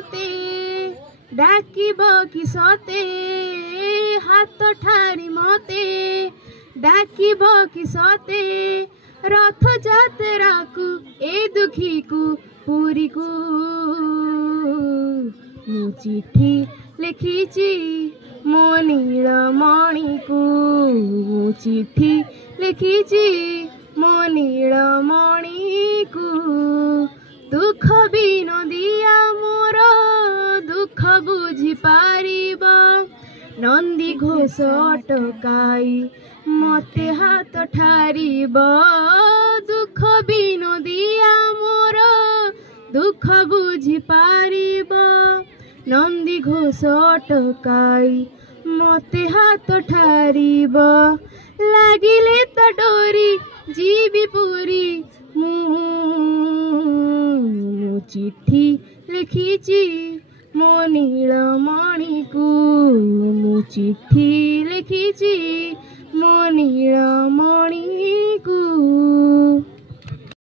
मते डाकिब कि सते हाथ ठारी मते डाकिब कि सते रथ जात्रा को ए दुखी को पुरी को मु चिठी लिखिची मो नीलमणि को मु चिठी लिखिची मो नीलमणि को दुख भी नदिया मोर दुख बुझी पारिब नंदी घोष अटकाई मते हाथ ठारिब दुख भी नदिया मोर दुख बुझी पारिब नंदी घोष अटकाई मते हाथ ठारिब लागिले त डोरी जीवी पुरी मु चिठी लिखिची मो नीलमणि को मु चिठी लिखिची मो नीलमणि।